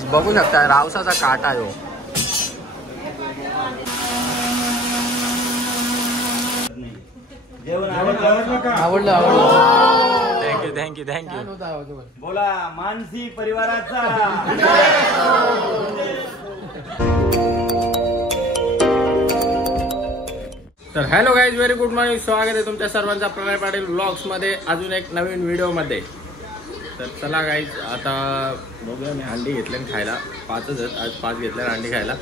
Guys बघू शकता रावसाचा काटा आहे हो. आवडलं आवडलं. थँक्यू. बोला मानसी परिवाराचा. तर hello guys, very good morning. स्वागत आहे तुमच्या सर्वांचा प्रणय पाटील ब्लॉग्स मध्ये अजून एक नवीन व्हिडिओ मध्ये. तर चला गाईज, आता बघूया. मी अंडी घेतले खायला, 5च आहेत आज, 5 घेतल्या अंडी खायला.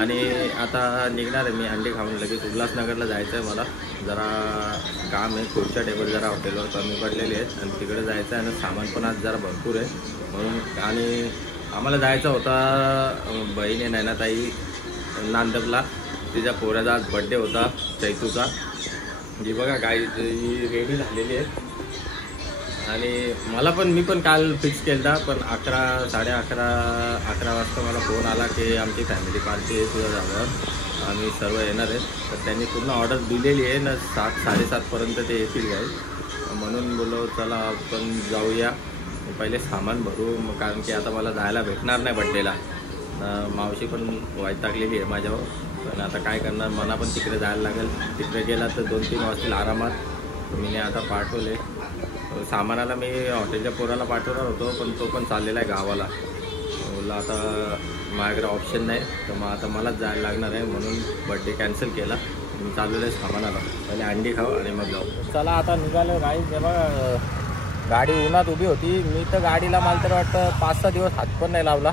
आणि आता निघणार आहे मी अंडी खाऊन. लगेच उल्हासनगरला जायचं आहे मला. जरा काम आहे, खुर्च्या टेबल जरा हॉटेलवर कमी पडलेली आहेत आणि तिकडे जायचं आहे. आणि सामान पण आज जरा भरपूर आहे म्हणून. आणि आम्हाला जायचं होता बहिणी नैनाताई नांदपला. तिच्या पोराचा आज बड्डे होता चैतूचा. जी बघा गाई रेडी झालेली आहे. आणि मी पण काल फिक्स केला, पण 11 वाजता मला फोन आला की आमची फॅमिली पार्टी आहे तुझ्या जागेवर, आम्ही सर्व येणार आहेत. तर त्यांनी पूर्ण ऑर्डर दिलेली आहे ना, 7-7:30पर्यंत ते येतील गाई. म्हणून बोललो चला आपण जाऊया, पहिले सामान भरू. कारण की आता मला जायला भेटणार नाही बड्डेला. मावशी पण वैतागलेली आहे माझ्यावर. पण आता काय करणार, मला पण तिकडे जायला लागेल. तिकडे गेला तर 2-3 वाजतील आरामात. मी आता पाठवले सामानाला. मी हॉटेलच्या पोराला पाठवणार होतो, पण तो पण चाललेला आहे गावाला. बोलला आता माझ्याकडे ऑप्शन नाही, तर मग आता मलाच जायला लागणार आहे. म्हणून बड्डे कॅन्सल केला. मी चाललेलं आहे सामानाला. पहिले अंडी खाऊ आणि मग जाऊ. चला आता निघालो गाईज. जेव्हा गाडी उन्हात उभी होती, मी तर गाडीला मला तर वाटतं 5-6 दिवस हात पण नाही लावला.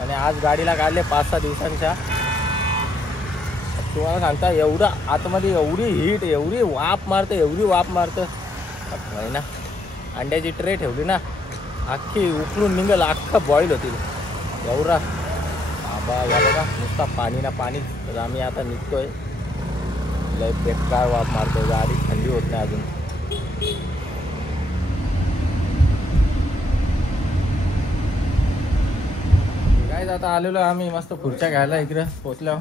आणि आज गाडीला काढले 5-6 दिवसांच्या. तुम्हाला सांगता एवढं आतमध्ये एवढी हीट, एवढी वाफ मारतं नाही ना. अंड्याची ट्रे ठेवली ना, अख्खी उकळून निघल, अख्खं बॉईल होतील एवढा. बाबा या बघा नुसता पाणी ना पाणी. तर आम्ही आता निघतोय. लय बेकार वाफ मारतोय, गाडी थंडी होत नाही अजून. काय आता आलेलो आम्ही मस्त खुर्च्या घ्यायला. इकडे पोचल्या,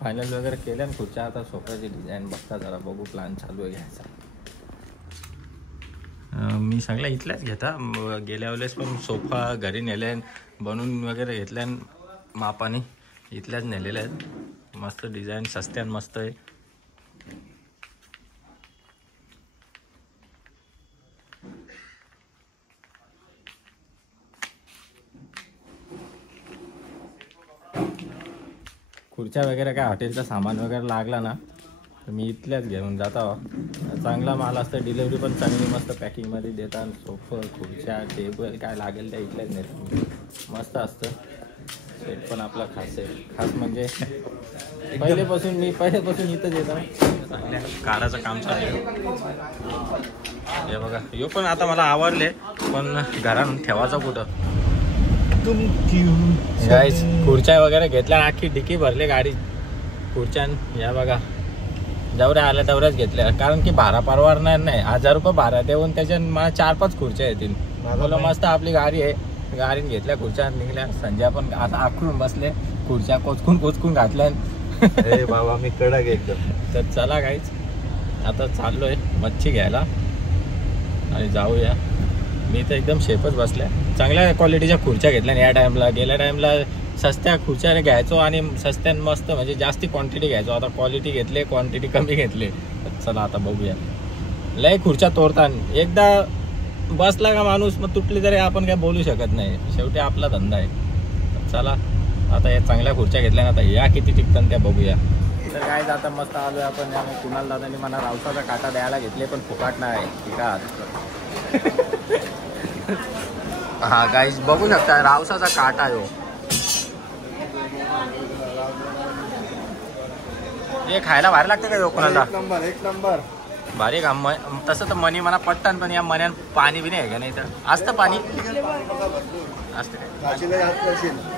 फायनल वगैरे केल्या आणि खुर्च्या. आता सोफ्याची डिझाईन बघता जरा, बघू. प्लॅन चालू आहे घ्यायचा. मी सगळ्या इथल्याच घेता. गेल्या वेळेस पण सोफा घरी नेले, बनवून वगैरे घेतल्या मापाने. इथल्याच नेलेल्या आहेत. मस्त डिझाईन, सस्त्यान मस्त आहे. खुर्च्या वगैरे काय हॉटेलचं सामान वगैरे लागला ना, तर मी इथल्याच घेऊन जाता. चांगला माल असतं, डिलेवरी पण चांगली मस्त पॅकिंगमध्ये देतात. सोफा, खुर्च्या, टेबल काय लागेल त्या इथल्याच नेतात. मस्त असतं. सेट पण आपला खास आहे. खास म्हणजे पहिल्यापासून इथंच येतं. चांगल्या काराचं काम चालू आहे. हे बघा, यो पण आता मला आवडले, पण घरात ठेवायचा कुठं. गाईस खुर्च्या वगैरे घेतल्या, अख्खी डिकी भरली गाडी खुर्च्या. या बघा जेवढ्या आल्या तेवढ्याच घेतल्या, कारण की भाडा परवडणार नाही. 1000 रुपये भाडा देऊन त्याच्यात मला 4-5 खुर्च्या येतील. बोला मस्त आपली गाडी आहे. गाडीने घेतल्या खुर्च्या, निघल्या. संजय पण आता आखरून बसले, खुर्च्या कोचकून घातल्या. बाबा मी कडक एकदम. तर चला गाईच, आता चाललोय मच्छी घ्यायला आणि जाऊया. मी तर एकदम शेपच बसल्या. चांगल्या क्वालिटीच्या खुर्च्या घेतल्या या टाईमला. गेल्या टाईमला सस्त्या खुर्च्या घ्यायचो आणि सस्त्यान मस्त म्हणजे जास्ती क्वांटिटी घ्यायचो. आता क्वालिटी घेतले, क्वांटिटी कमी घेतली. तर चला आता बघूया. लय खुर्च्या तोडतात. एकदा बसला का माणूस, मग तुटली तरी आपण काय बोलू शकत नाही. शेवटी आपला धंदा आहे. तर चला आता या चांगल्या खुर्च्या घेतल्या ना, आता या किती टिकतात त्या बघूया. तर काय आता मस्त आलोय आपण. कुणाल दादांनी मला रावसाचा काटा द्यायला घेतले, पण फुकाट नाही. ठीक आहे. हा गाईज बघू शकता रावसाचा काटा आहे. हे खायला भारी लागतं का कोणाला? एक नंबर भारी काम. तसं तर मनी मला पटतं, पण या मन्यान पाणी बी नाही आहे का? नाही तर असतं पाणी असतं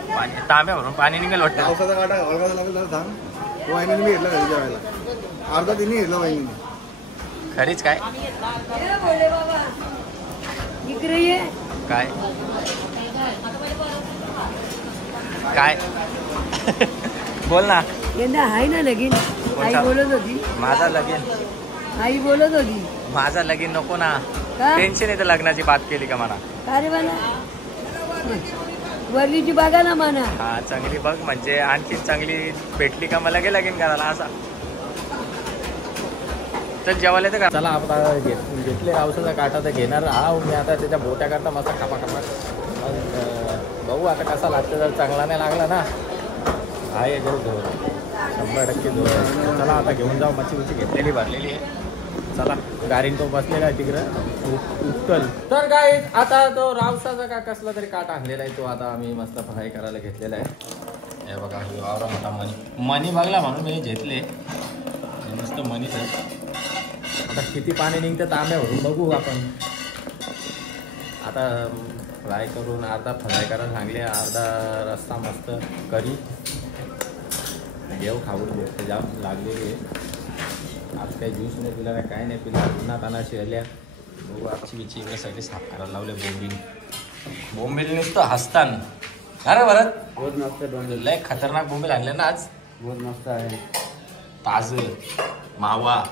पाणी, तांब्या भरून पाणी निघेल वाटतं. अर्धा तिने घेतला वाहिनी. खरीच काय काय काय बोल ना. आहे ना लगीन. आई बोलत होती माझा लगीन. आई बोलत होती माझा लगीन नको ना. का? टेन्शन येतं लग्नाची बात केली का मला. अरे मला वरलीची बघा ना म्हणा. हा चांगली बघ म्हणजे आणखी चांगली भेटली का मला लगीन करायला असा. तर जेवायला येतं का. चला आता घेतले रावसाचा काटा तर घेणार मी आता त्याच्या बोट्या करता मस्त खापा बघू आता कसा लागतं. जर चांगला नाही लागला ना आहे घेऊ 100% धुवा. चला आता घेऊन जाऊ. मच्छी घेतलेली भरलेली आहे. चला गाडीन तो बसलेला आहे तिकडं उचल. तर काय आता तो रावसाचा का कसला तरी काटा आणलेला आहे तो आता आम्ही मस्त फ्राय करायला घेतलेला आहे. हे बघा वावरा मोठा मनी बघला म्हणून मी घेतले मस्त मनीच. आता किती पाणी निघतं तांब्यावरून बघू आपण. आता फ्राय करून अर्धा फ्राय करायला सांगले अर्धा रस्ता मस्त करी घेऊ खाऊन भेटते जाम लागलेली आहे. आज काही ज्यूस नाही पिला नाही काय नाही पिला पुन्हा ताना शिरल्या. बघू आजची बिची इकडे सगळे साफ करायला लावले. बोंबील नुसतं हसतान अरे भरत बहुत मस्त डोंगर लय खतरनाक बोंबील आणले ना आज. बहुत मस्त आहे. ताज मावा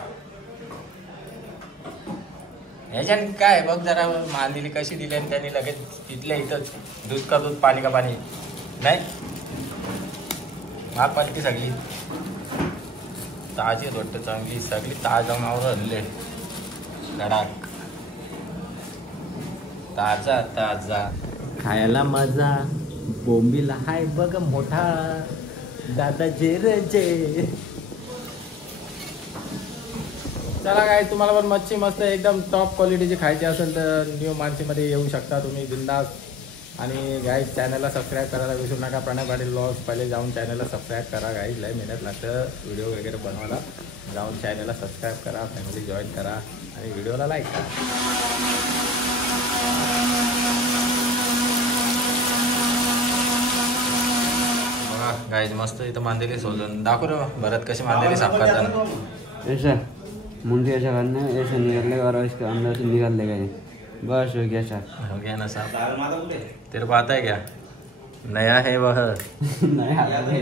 ह्याच्यात काय बघ जरा मांदिली कशी दिली आणि त्यांनी लगेच तिथल्या इथंच दूध का दूध पाणी का पाणी नाही माग पालखी सगळी ताजी वाटतं चांगली सगळी ताजा मावर आणले गडाक ताजा ताजा खायला मजा. बोंबील हाय बघ मोठा दादा जे जे. चला काय तुम्हाला पण मच्छी मस्त एकदम टॉप क्वालिटीची खायची असेल तर न्यू मानसीमध्ये येऊ शकता तुम्ही बिंदास. आणि गाईज चॅनलला सबस्क्राईब करायला विसरू नका. प्रणय पाटील ब्लॉग्स पहिले जाऊन चॅनलला सबस्क्राईब करा. गाईज लय मेहनत लागतं व्हिडिओ वगैरे बनवायला. जाऊन चॅनलला सबस्क्राईब करा फॅमिली जॉईन करा आणि व्हिडिओला लाईक करा. बघा गाईज मस्त इथं मांदेली सोडून दाखव रे भरत कशी मांदेली साफ करताना. ऐसा मुंडी ऐसा करना है, ऐसे निकलने और इसके अंदर से निकल लेगा ये. बस हो गया साफ. हो गया ना साफ. तेरे को आता है क्या नया है वह. नाही आला रे.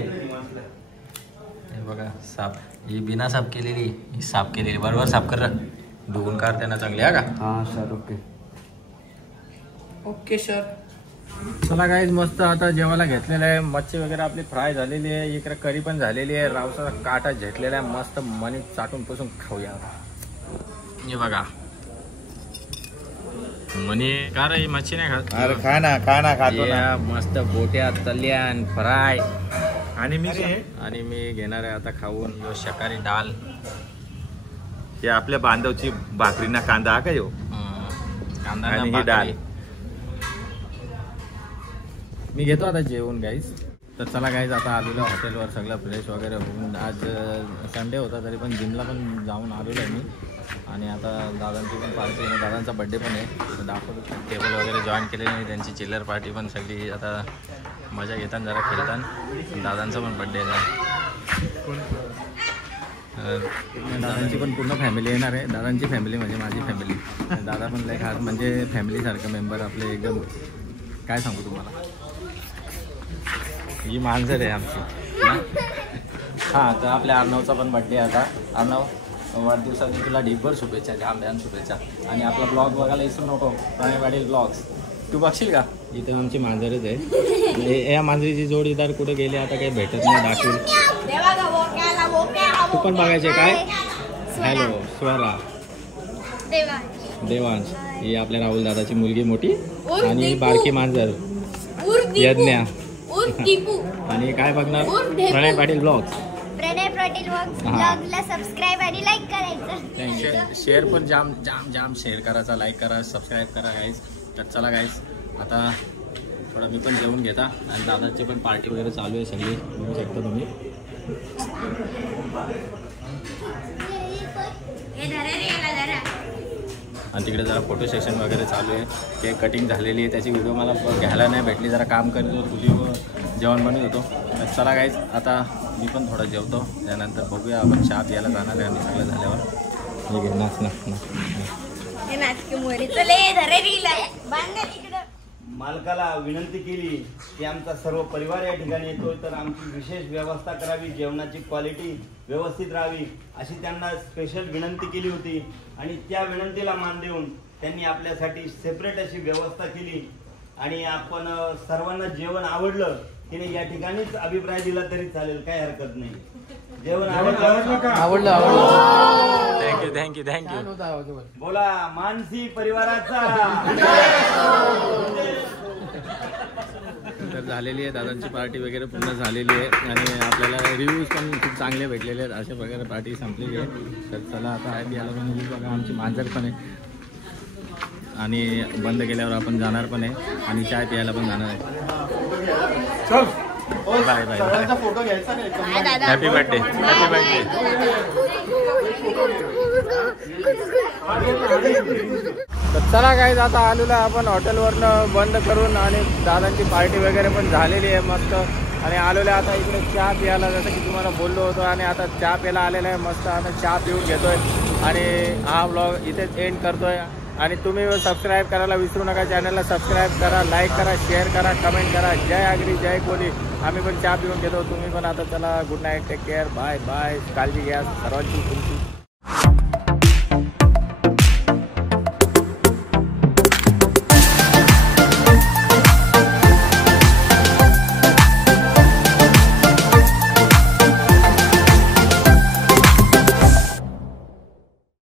हे बघा साफ ही बिना साफ केलेली ही साफ केलेली बरोबर साफ कर धुवून काढ त्यांना चांगली आहे का. हां सर ओके ओके सर. चला गाईज मस्त आता जेवायला घेतलेलं आहे. मच्छी वगैरे आपली फ्राय झालेली आहे. इकडे करी पण झालेली आहे. रावसाचा काटा घेतलेला आहे मस्त मनी चाटून पुसून खाऊया. हे बघा मनी का रे मच्छी नाही खात. अरे खा ना खातो ना. मस्त बोट्या तल्या फ्राय आणि मी घेणार आहे आता खाऊन यो शाकाहारी डाल. हे आपल्या बांधवची भाकरीना कांदा का यो कांदा आणि ही डाळ. मी घेतो आता जेवण गाईज. तर चला गाईज आता आलेलो हॉटेलवर सगळं फ्रेश वगैरे होऊन. आज संडे होता तरी पण जिमला पण जाऊन आलेलो आहे मी. आणि आता दादांची पण पार्टी आहे दादांचा बड्डे पण आहे तर दाखवतो. टेबल वगैरे जॉईन केलेली नाही त्यांची चिल्लर पार्टी पण सगळी आता मजा घेतात जरा खेळतात. दादांचा पण बड्डे आहे. दादांची पण पूर्ण फॅमिली येणार आहे. दादांची फॅमिली म्हणजे माझी फॅमिली. दादा पण लय खास म्हणजे फॅमिलीसारखं मेंबर आपले एकदम काय सांगू तुम्हाला. ही मांजर आहे आमची. हां तर आपल्या अर्णवचा पण बड्डे आहे आता. अर्णव वाढदिवसाची तुला ढीकभर शुभेच्छा जाम शुभेच्छा. आणि आपला ब्लॉग बघायला विसरू नको प्रणय पाटील ब्लॉग्स. तू बघशील का. इथं आमची मांजरच आहे. या मांजरीची जोडीदार कुठे गेले आता काही भेटत नाही दाखवून. तू पण बघायचे काय. हॅलो स्वरा देवांश ही आपल्या राहुल दादाची मुलगी मोठी आणि ही बारकी मांजर यज्ञा. आणि काय बघणार प्रणय पाटील ब्लॉग्स. प्रणय पाटील ब्लॉगला सबस्क्राईब आणि लाईक करायचं. शेअर पण जाम जाम जाम शेअर करायचा लाईक करा सबस्क्राईब करा गाईज. तर चला गाईज आता थोडा मी पण जेवून घेता. आणि दादाची पण पार्टी वगैरे चालू आहे सगळी बघू शकता तुम्ही. आणि तिकडे जरा फोटो सेशन वगैरे चालू आहे. केक कटिंग झालेली आहे त्याची व्हिडिओ मला घ्यायला नाही भेटली. जरा काम करत होतो तुझी जेवण बनवत होतो. तर चला गाईज आता मी पण थोडं जेवतो त्यानंतर बघूया आपण चहा प्यायला जाणार आहे आम्ही सगळं झाल्यावर. मी घे नाच मालकाला विनंती केली की आमचा सर्व परिवार या ठिकाणी येतोय तर आमची विशेष व्यवस्था करावी. जेवणाची क्वालिटी व्यवस्थित राहावी अशी त्यांना स्पेशल विनंती केली होती. आणि त्या विनंतीला मान देऊन त्यांनी आपल्यासाठी सेपरेट अशी व्यवस्था केली. आणि आपण सर्वांना जेवण आवडलं की नाही या ठिकाणीच अभिप्राय दिला तरी चालेल, काही हरकत नाही. जेवण आवडलं? थँक्यू. बोला मानसी परिवाराचा. तर झालेली आहे दादांची पार्टी वगैरे पूर्ण झालेली आहे आणि आपल्याला रिव्ह्यूज पण खूप चांगले भेटलेले आहेत. अशा प्रकारे पार्टी संपलेली आहे. तर चला आता आहे याला पण बघा, आमची मांजर पण आहे आणि बंद केल्यावर आपण जाणार पण आहे आणि चाय प्यायला पण जाणार आहे. Bye bye. फोटो घ्यायचा नाही. Happy birthday. Happy birthday. तर चला काय आता आलेलो आहे आपण हॉटेलवरनं बंद करून आणि दादांची पार्टी वगैरे पण झालेली आहे मस्त. आणि आलेलो आहे आता इकडे चहा प्यायला, जसं की तुम्हाला बोललो होतो. आणि आता चहा प्यायला आलेला आहे मस्त. आता चहा पिऊन घेतोय आणि हा व्लॉग इथेच एंड करतोय. आणि तुम्ही सबस्क्राईब करायला विसरू नका. चॅनलला सबस्क्राईब करा, लाईक करा, शेअर करा, कमेंट करा. जय आगरी, जय कोहली. आम्ही पण चहा पिऊन घेतो, तुम्ही पण. आता चला, good night, take care, bye bye. काळजी घ्या सर्वांची तुमची.